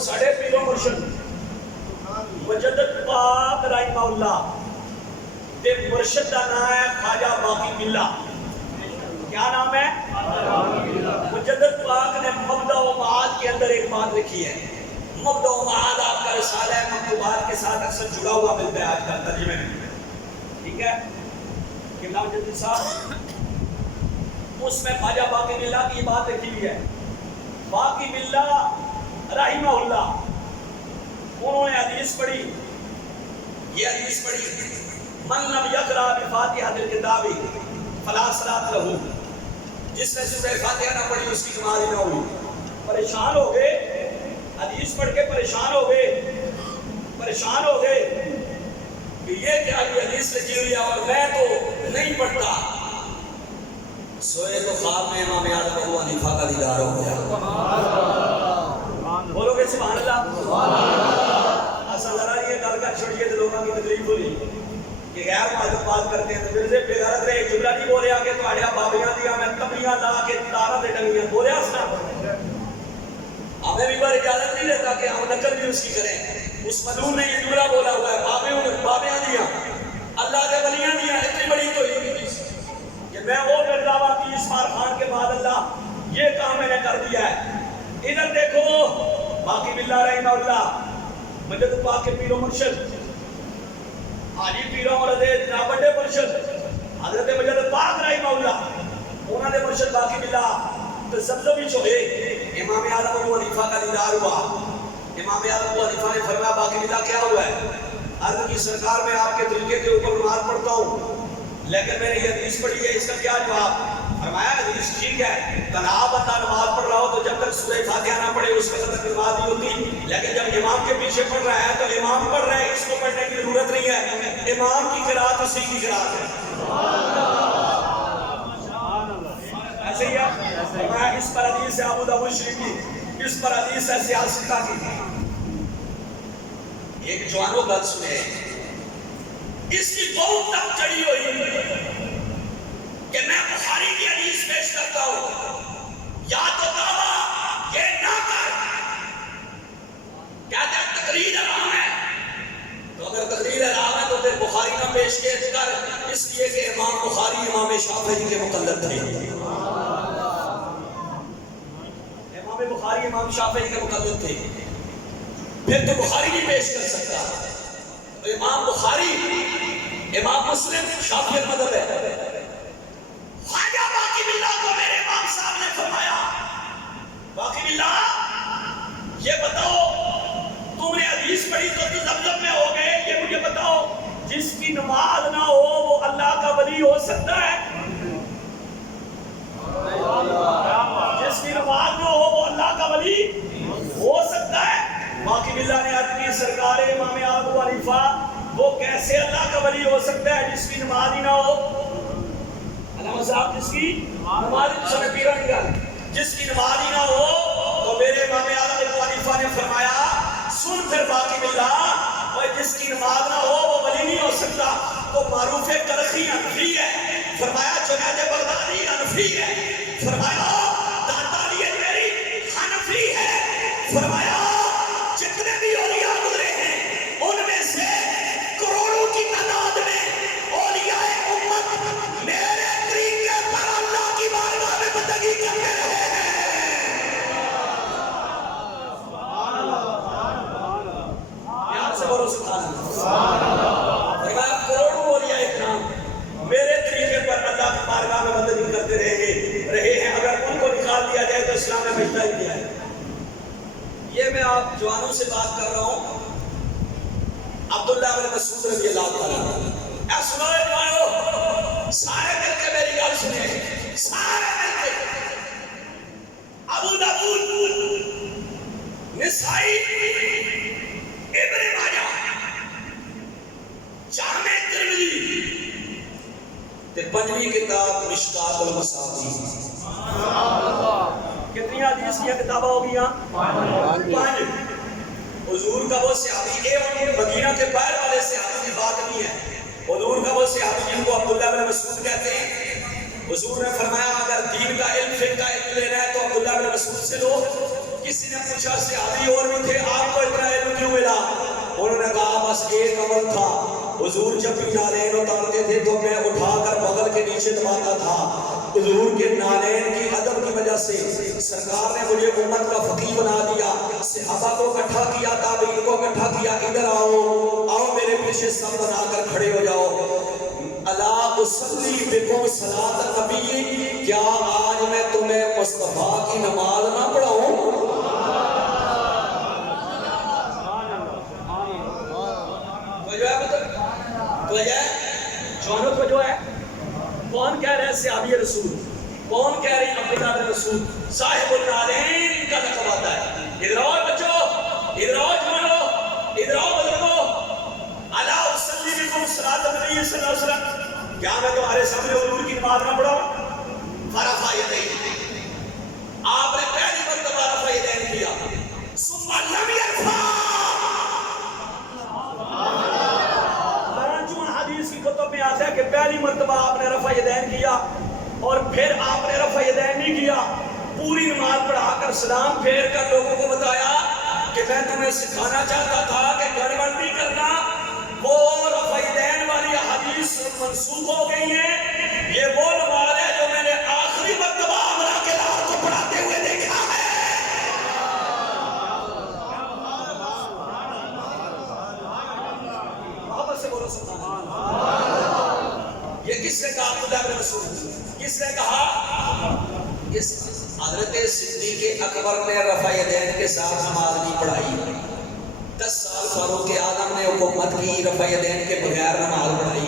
ساڑھے پیرو مرشد مجدد پاک رحمہ اللہ تے مرشد کا نام ہے خواجہ باقی باللہ. کیا نام ہے؟ مجدد پاک نے مبدأ و معاد کے اندر ایک بات لکھی ہے. مبدأ و معاد آپ کا رسالہ ہے، مکتوبات کے ساتھ اکثر جڑا ہوا ملتا ہے آج کل ترجمے میں. ٹھیک ہے؟ قبلہ مجدد صاحب اس میں خواجہ باقی باللہ کی بات لکھی ہوئی ہے. باقی باللہ رحمہ اللہ انہوں نے حدیث پڑھی، یہ حدیث پڑھی من لم یقرأ بفاتحۃ الکتاب فلا صلاۃ لہ، جس نے سورہ فاتحہ نہ پڑھی اس کی نماز نہ ہوئی. پریشان ہو گئے، حدیث پڑھ کے پریشان ہو گئے کہ یہ کیا حدیث لکھی ہوئی ہے اور میں تو نہیں پڑھتا. سوئے تو خواب میں امام اعظم ابو حنیفہ کا دیدار ہو گیا. بولو گے سبحان اللہ. اصل ذرا یہ گل کر چھوڑیے تو لوگوں کی تکلیف ہوئی کہ غیر معذب بات کرتے ہیں. میرے سے بے غیرت رہے، ایک جملہ نہیں بولیا کہ تہاڈے بابیاں دیا میں تبیاں لا کے تارا دے ڈنگیاں بولیا اس نے. ہمیں بھی بار اجازت نہیں دیتا کہ ہم نقل بھی اس کی کریں. اس ملعون نے یہ جملہ بولا ہوا ہے بابیاں دیا اللہ کے ولیاں دیا. اتنی بڑی تو کہ میں وہ دعویٰ کی اسمار خان کے بعد اللہ یہ کام میں نے کر دیا ہے. ادھر دیکھو باقی باللہ رحمہ اللہ مجدد پاک کے پیر و مرشد حاجی پیر و مرشد جناب بڑے مرشد حضرت مجدد پاک رحمہ اللہ انہوں نے مرشد باقی باللہ تو زمزمی چھوڑے امام اعظم ابو حنیفہ کا دیدار ہوا. امام اعظم ابو حنیفہ نے فرمایا باقی باللہ کیا ہوا ہے؟ عرض کی سرکار میں آپ کے طریقے کے اوپر نماز پڑھتا ہوں لیکن میں نے یہ حدیث پڑھی ہے، اس کا کیا جواب؟ فرمایا حدیث ٹھیک ہے، تنہا بندہ نماز پڑھ رہا ہو تو جب تک سورہ فاتحہ نہ پڑھے اس وقت تک نماز نہیں ہوتی. لیکن جب امام کے پیچھے پڑھ رہا ہے تو امام پڑھ رہا ہے، اس کو پڑھنے کی ضرورت نہیں ہے. امام کی قرات اسی کی قرات ہے. ایسے ہی ہے. فرمایا اس پر حدیث ہے ابو داؤد شریف کی، اس پر حدیث ہے سیاستہ کی. ایک جوانوں گل سنے، اس کی بہت تک چڑھی ہوئی کہ میں بخاری کی حدیث پیش کرتا ہوں یا تو دعویٰ یہ نہ کر، کہتے ہیں تقریر حرام ہے. تو اگر تقریر حرام ہے تو پھر بخاری نہ پیش کر، اس لیے کہ امام بخاری امام شافعی کے مقلد تھے. امام بخاری امام شافعی کے مقلد تھے، پھر تو بخاری نہیں پیش کر سکتا. تو امام بخاری امام مسلم شافعی مذہب ہے. خواجہ باقی باللہ کو میرے امام صاحب نے فرمایا باقی باللہ یہ بتاؤ تم نے حدیث پڑھی تو زمزم میں ہو گئے، یہ مجھے بتاؤ جس کی نماز نہ ہو وہ اللہ کا ولی ہو سکتا ہے؟ جس کی نماز نہ ہو وہ اللہ کا ولی ہو سکتا ہے؟ باقی باللہ نے عرض کی سرکار امام ابو حنیفہ وہ کیسے اللہ کا ولی ہو سکتا ہے جس کی نماز ہی نہ ہو؟ علامہ صاحب جس کی نماز سمجھ پیرا نہیں گا، جس کی نماز ہی نہ ہو تو میرے امام ابو حنیفہ نے فرمایا سن پھر باقی باللہ اور جس کی نماز نہ ہو وہ ولی نہیں ہو سکتا. تو معروف کرخی حنفی ہے، فرمایا جنید بغدادی حنفی ہے، فرمایا دادالیت میری حنفی ہے، فرمایا جتنے بھی اولیاء گزرے ہیں ان میں سے کروڑوں کی تعداد میں اولیاء امت میرے طریقے پر اللہ کی بارگاہ میں بندگی کرتے رہے ہیں. یہاں سے بولو سبحان اللہ. فرمایا کروڑوں اولیاء اکرام میرے طریقے پر اللہ کی بارگاہ میں بندگی کرتے رہے ہیں. اگر ان کو نکال دیا جائے تو اسلام میں بچتا ہی نہیں ہے. یہ میں آپ جوانوں سے بات کر رہا ہوں. عبداللہ بن مسعود رضی اللہ تعالیٰ اے سنو جوانو، سارے مل کے میری گل سنیں، سارے مل کے. ابو داؤد، نسائی، ابن ماجہ، جامع ترمذی تے پنجویں کتاب مشکات المصابیح. کتنی حدیث کی کتابیں ہو گیا؟ 5. حضور کا وہ صحابی، مدینہ کے باہر والے صحابی کی بات نہیں ہے. حضور کا وہ صحابی جن کو عبداللہ بن مسعود کہتے ہیں، حضور نے فرمایا اگر دین کا علم فقہ کا علم لینا ہے تو عبداللہ بن مسعود سے لو. کسی نے پوچھا صحابی اور بھی تھے آپ کو اتنا علم کیوں ملا؟ انہوں نے کہا بس ایک عمل تھا، حضور جب بھی نالین اتارتے تھے تو میں اٹھا کر بغل کے نیچے دباتا تھا، حضور کے نالین کی ادب کی وجہ سے سرکار نے مجھے امت کا فقیہ بنا دیا، صحابہ کو اکٹھا کیا، تابعین کو اکٹھا کیا، ادھر آؤ میرے پیچھے سب بنا کر کھڑے ہو جاؤ، الا اصلی بکم صلاۃ النبی، کیا آج میں تمہیں مصطفیٰ کی نماز نہ پڑھاؤں؟ جو ہے کون کہہ رہے ہیں صحابی رسول، کون کہہ رہے ہیں عبداللہ بن مسعود، صاحب النارین ان کا لقب آتا ہے۔ ادھر آؤ بچو، ادھر آؤ جوانو، ادھر آؤ بزرگو، الا اصلی بکم صلاۃ النبی صلی اللہ علیہ وسلم، کیا میں تمہارے سامنے حضور کی نماز نہ پڑھاؤں؟ فرفع یدیہ، آپ نے پہلی مرتبہ رفع یدین کیا، ثم لم یرفع، میں آتا ہے کہ پہلی مرتبہ آپ نے رفع یدین کیا اور پھر آپ نے رفع یدین نہیں کیا، پوری نماز پڑھا کر سلام پھیر کر لوگوں کو بتایا کہ میں تمہیں سکھانا چاہتا تھا کہ گڑبڑ نہیں کرنا، وہ رفع یدین والی احادیث منسوخ ہو گئی ہیں، یہ وہ نماز ہے جو میں نے آخری مرتبہ عمرہ کے لال کو پڑھاتے ہوئے دیکھا ہے۔ محبت سے بولو سبحان اللہ۔ یہ کس نے کہا؟ عبداللہ بن مسعود۔ کس نے کہا؟ اس حضرت صدیق اکبر نے رفع یدین کے ساتھ نماز نہیں پڑھائی، 10 سال فاروق اعظم نے حکومت کی، رفع یدین کے بغیر نماز پڑھائی۔